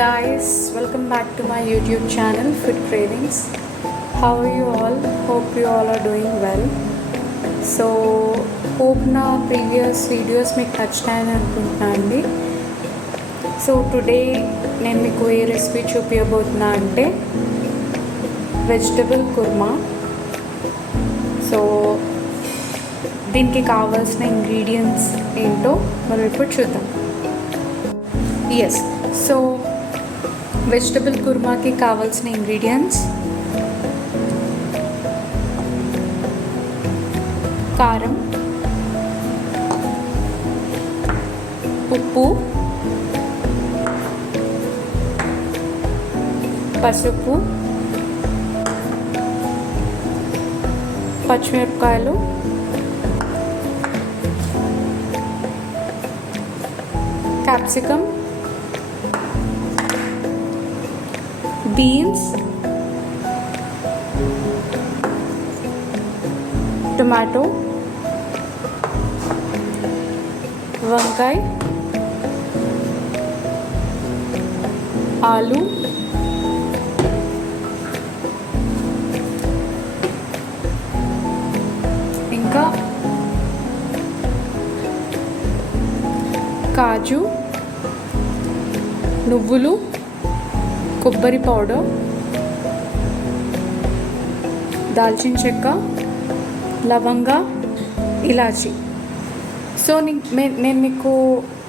guys, welcome back to my YouTube channel Food Cravings. How are you all? Hope you all are doing well. So hope na previous videos మీకు నచ్చాయని అనుకుంటున్నానండి. So today నేను మీకు ఏ రెసిపీ చూపించబోతున్నా అంటే వెజిటబుల్ కుర్మా. సో దీనికి కావాల్సిన ఇంగ్రీడియంట్స్ ఏంటో మనం ఇప్పుడు చూద్దాం. సో వెజిటబుల్ కుర్మాకి కావాల్సిన ఇంగ్రీడియంట్స్ కారం, ఉప్పు, పసుపు, పచ్చిమిరపకాయలు, క్యాప్సికమ్, బీన్స్, టొమాటో, వంకాయ, ఆలు, ఇంకా కాజు, నువ్వులు, కొబ్బరి పౌడర్, దాల్చిన చెక్క, లవంగా, ఇలాచి. సో నేను మీకు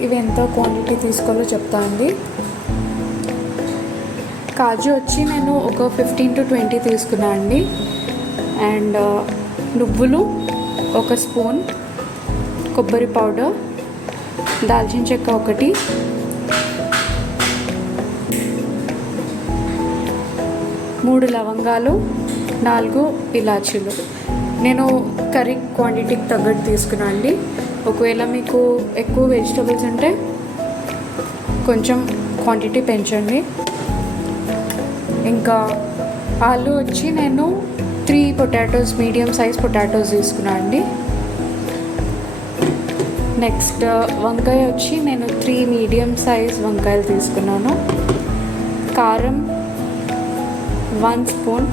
ఇవి ఎంత క్వాంటిటీ తీసుకోవాలో చెప్తా అండి. కాజు వచ్చి నేను ఒక 15 to 20 తీసుకున్నా అండి. అండ్ నువ్వులు ఒక స్పూన్, కొబ్బరి పౌడర్, దాల్చిన చెక్క ఒకటి, మూడు లవంగాలు, 4 ఇలాచీలు. నేను కర్రీ క్వాంటిటీకి తగ్గట్టు తీసుకున్నా అండి. ఒకవేళ మీకు ఎక్కువ వెజిటబుల్స్ ఉంటే కొంచెం క్వాంటిటీ పెంచండి. ఇంకా ఆలు వచ్చి నేను 3 పొటాటోస్, మీడియం సైజ్ పొటాటోస్ తీసుకున్నా అండి. నెక్స్ట్ వంకాయ వచ్చి నేను 3 మీడియం సైజ్ వంకాయలు తీసుకున్నాను. కారం 1 స్పూన్,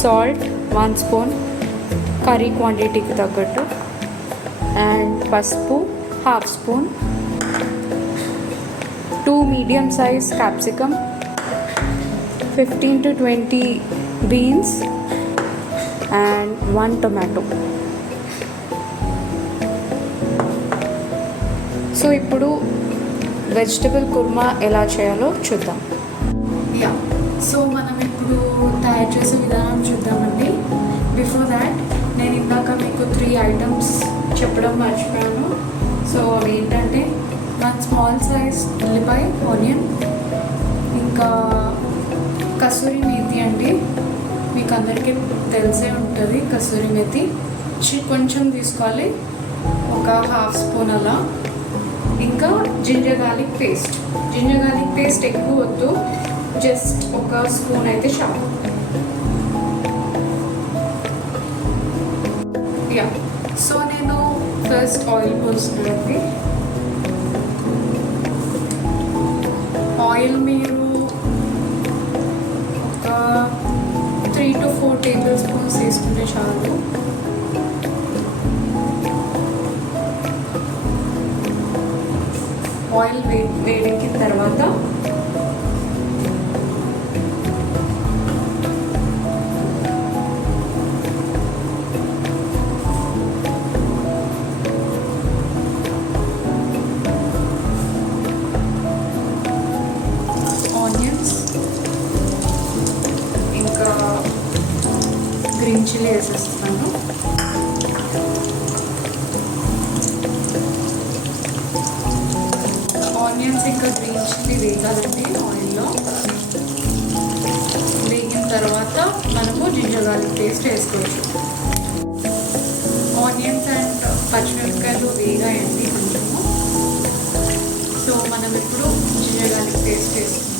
సాల్ట్ 1 స్పూన్ కర్రీ క్వాంటిటీకి తగ్గట్టు, అండ్ పసుపు 1/2 స్పూన్, 2 మీడియం సైజ్ క్యాప్సికమ్, 15 to 20 బీన్స్ అండ్ 1 టొమాటో. సో ఇప్పుడు వెజిటబుల్ కుర్మా ఎలా చేయాలో చూద్దాం. సో మనం ఇప్పుడు తయారు చేసే విధానం చూద్దామండి. బిఫోర్ దాట్ నేను ఇందాక మీకు 3 ఐటమ్స్ చెప్పడం మర్చిపోయాను. సో అవి ఏంటంటే 1 స్మాల్ సైజ్ ఉల్లిపాయ, ఆనియన్, ఇంకా కసూరి మేతి అండి. మీకు అందరికీ తెలిసే ఉంటుంది కసూరి మేతి. కొంచెం తీసుకోవాలి, ఒక 1/2 స్పూన్ అలా. ఇంకా జింజర్ గార్లిక్ పేస్ట్ ఎక్కువ వద్దు, జస్ట్ ఒక స్పూన్ అయితే చాలు. సో నేను ఫస్ట్ ఆయిల్ పోస్తున్నానండి. ఆయిల్ మీరు ఒక 3 to 4 టేబుల్ స్పూన్స్ వేసుకుంటే చాలు. ఆయిల్ వేడెక్కిన తర్వాత ఆనియన్స్ ఇంకా గ్రీన్ చిల్లీ వేసేస్తాను. ఆనియన్స్ ఇంకా గ్రీన్ చిల్లీ వేగాలండి ఆయిల్లో. వేగిన తర్వాత మనము జింజర్ గార్లిక్ పేస్ట్ వేసుకోవచ్చు. ఆనియన్స్ అండ్ పచ్చిమిరపకాయలు వేగాయండి కొంచెము. సో మనం ఇప్పుడు జింజర్ గార్లిక్ పేస్ట్ వేసుకుంటున్నాము.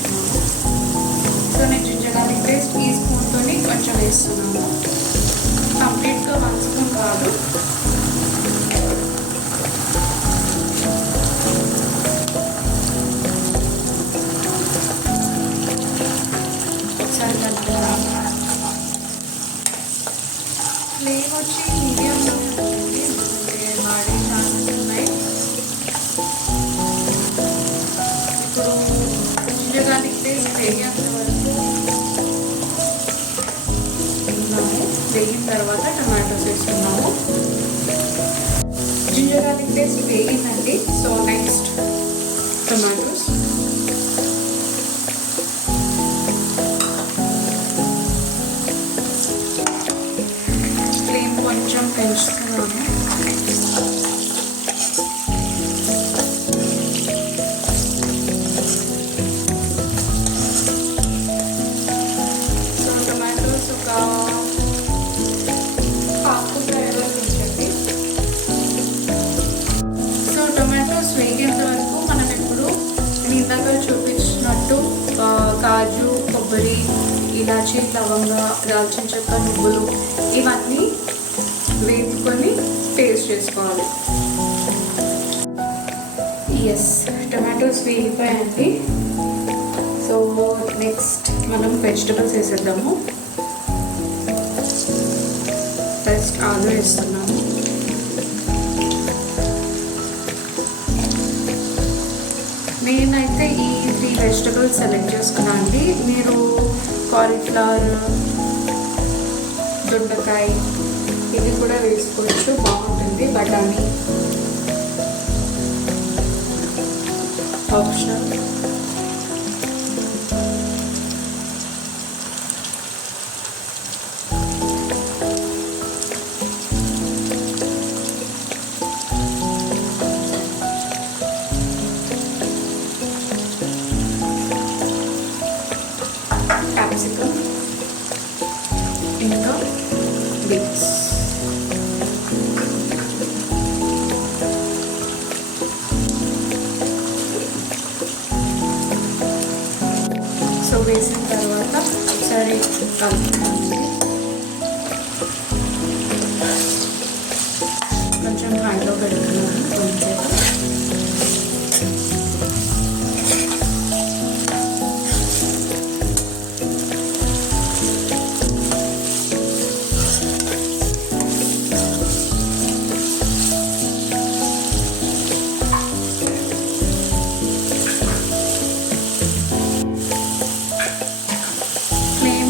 సో నేను జింజర్ గార్లిక్ పేస్ట్ ఈ స్పూన్తో కొంచెం వేస్తున్నాను. కంప్లీట్గా 1 స్పూన్ కాదు. తర్వాత టమాటోస్ వేసుకున్నాము. జింజర్ గార్లిక్ పేస్ట్ వేగిందండి. So next tomatoes. ఫ్లేమ్ కొంచెం పెంచుతున్నాను. సో టమాటోస్ ఒక హాఫ్ వేయించండి. సో టమాటోస్ వేగేంత వరకు మనం ఇప్పుడు నేను ఇందాక చూపించినట్టు కాజు, కొబ్బరి, ఇలాచీ, లవంగ, దాల్చిన చెక్క, నువ్వులు ఇవన్నీ వేపుకొని పేస్ట్ చేసుకోవాలి. ఎస్, టమాటోస్ వేగిపోయాయండి. సో నెక్స్ట్ మనం వెజిటబుల్స్ వేసేద్దాము. ఫస్ట్ ఆలు వేస్తున్నాము. నేనైతే ఈ 3 వెజిటబుల్స్ సెలెక్ట్ చేసుకున్నాను అండి. మీరు కాలీఫ్లవర్, దొండకాయ ఇది కూడా వేసుకోవచ్చు, బాగుంటుంది. బఠానీ ఆప్షనల్. క్యాప్సికమ్, ఇంకా బీన్స్. సో వేసిన తర్వాత ఒకసారి కలుపుకోండి. కొంచెం హైలో పెడుతున్నాను కొంచెం.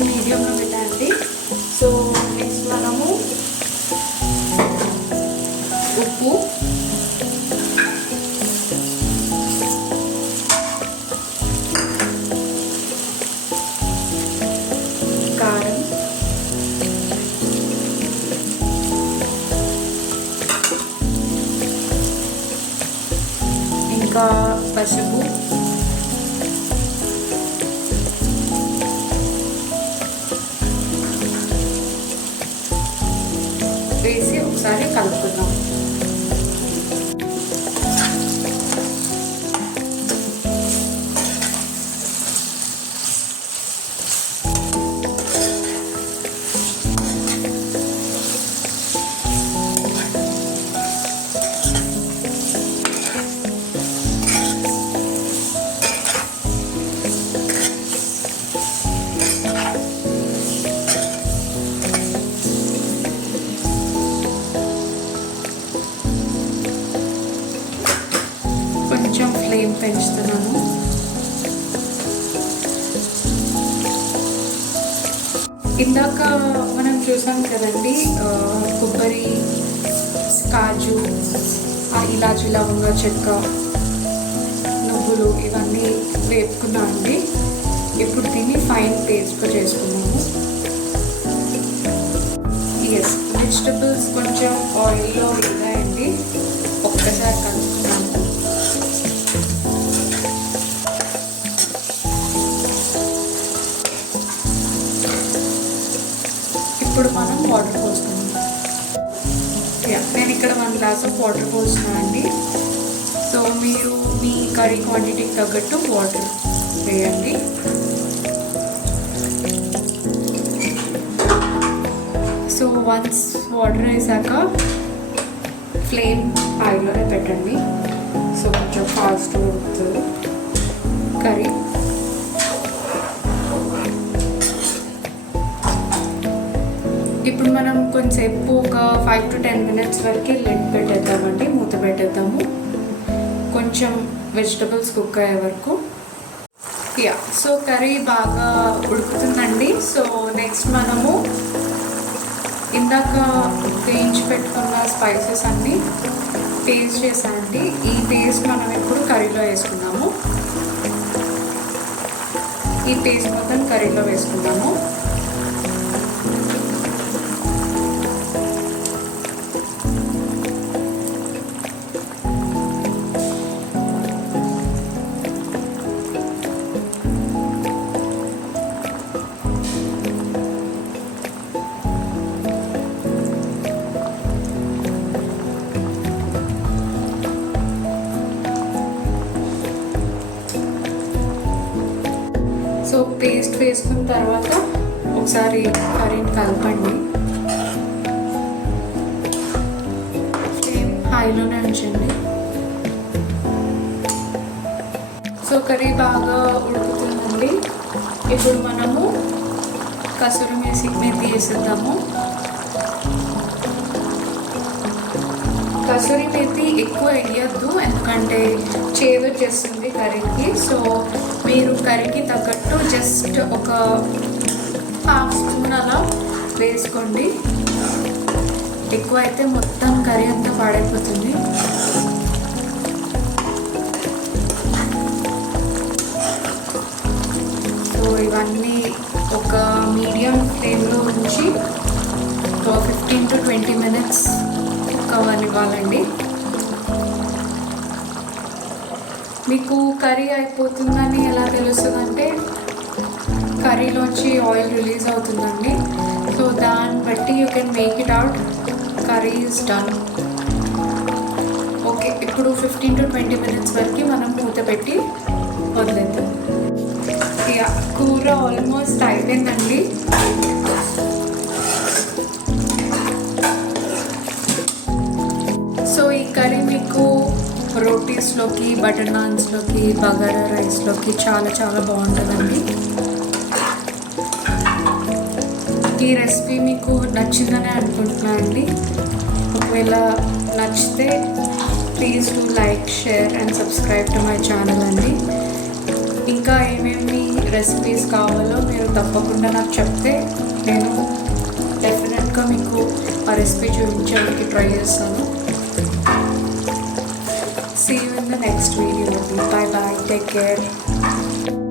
మీడియంలో పెట్టండి. సో నెక్స్ట్ మనము ఉప్పు, కారం, ఇంకా పసుపు, వేసి ఒకసారి కలుపుకుందాం. కొంచెం ఫ్లేమ్ పెంచుతున్నాను. ఇందాక మనం చూసాం కదండి, కొబ్బరి, కాజు, ఇలాచీ, లవంగ, చెక్క, నువ్వులు ఇవన్నీ వేపుకున్నామండి. ఇప్పుడు దీన్ని ఫైన్ పేస్ట్గా చేసుకున్నాము. ఎస్, వెజిటబుల్స్ కొంచెం ఆయిల్లో వేగాయండి. ఒక్కసారి కలుపుకున్నాను. ఇప్పుడు మనం వాటర్ పోస్తున్నాం. నేను ఇక్కడ 1 గ్లాస్ ఆఫ్ వాటర్ పోస్తున్నాను అండి. సో మీరు మీ కర్రీ క్వాంటిటీకి తగ్గట్టు వాటర్ వేయండి. సో వన్స్ వాటర్ వేసాక ఫ్లేమ్ హైలోనే పెట్టండి. సో కొంచెం ఫాస్ట్ ఉడుకుతుంది కర్రీ. ఇప్పుడు మనం కొంచెంసేపు ఒక 5 to 10 minutes వరకు లిడ్ పెట్టేద్దామండి, మూత పెట్టేద్దాము. కొంచెం వెజిటబుల్స్ కుక్ అయ్యే వరకు. సో కర్రీ బాగా ఉడుకుతుందండి. సో నెక్స్ట్ మనము ఇందాక వేయించి పెట్టుకున్న స్పైసెస్ అన్నీ పేస్ట్ చేసానండి. ఈ పేస్ట్ మనం ఇప్పుడు కర్రీలో వేసుకున్నాము. ఈ పేస్ట్ మొత్తం కర్రీలో వేసుకున్నాము. సో పేస్ట్ వేసుకున్న తర్వాత ఒకసారి కర్రీని కలపండి. ఫ్లేమ్ హైలోనే ఉంచండి. సో కర్రీ బాగా ఉడుకుతుందండి. ఇప్పుడు మనము కసూరి మేతి వేసేద్దాము. కసూరి మేతి ఎక్కువ వేయద్దు, ఎందుకంటే చేదు వచ్చేస్తుంది కర్రీకి. సో మీరు కర్రీకి తగ్గట్టు జస్ట్ ఒక హాఫ్ స్పూన్ అలా వేసుకోండి. ఎక్కువ అయితే మొత్తం కర్రీ అంతా పాడైపోతుంది. సో ఇవన్నీ ఒక మీడియం ఫ్లేమ్లో ఉంచి 15 to 20 minutes అవ్వనివ్వాలండి. మీకు కర్రీ అయిపోతుందని ఎలా తెలుస్తుందంటే కర్రీలోంచి ఆయిల్ రిలీజ్ అవుతుందండి. సో దాన్ని బట్టి you can make it out curry is done. Okay, ఇప్పుడు 15 to 20 minutes వరకు మనం మూత పెట్టి వదిలేద్దాం. ఇక కూర ఆల్మోస్ట్ అయిపోయిందండి. సో ఈ కర్రీ మీకు రోటీస్లోకి, బటర్ నాన్స్లోకి, బగారా రైస్లోకి చాలా చాలా బాగుంటుందండి. ఈ రెసిపీ మీకు నచ్చిందని అనుకుంటున్నాను అండి. ఒకవేళ నచ్చితే please do like, share and subscribe to my channel అండి. ఇంకా ఏమేమి రెసిపీస్ కావాలో మీరు తప్పకుండా నాకు చెప్తే నేను డెఫినెట్గా మీకు ఆ రెసిపీ చూపించడానికి ట్రై చేస్తాను. See you in the next video. Bye bye. Take care.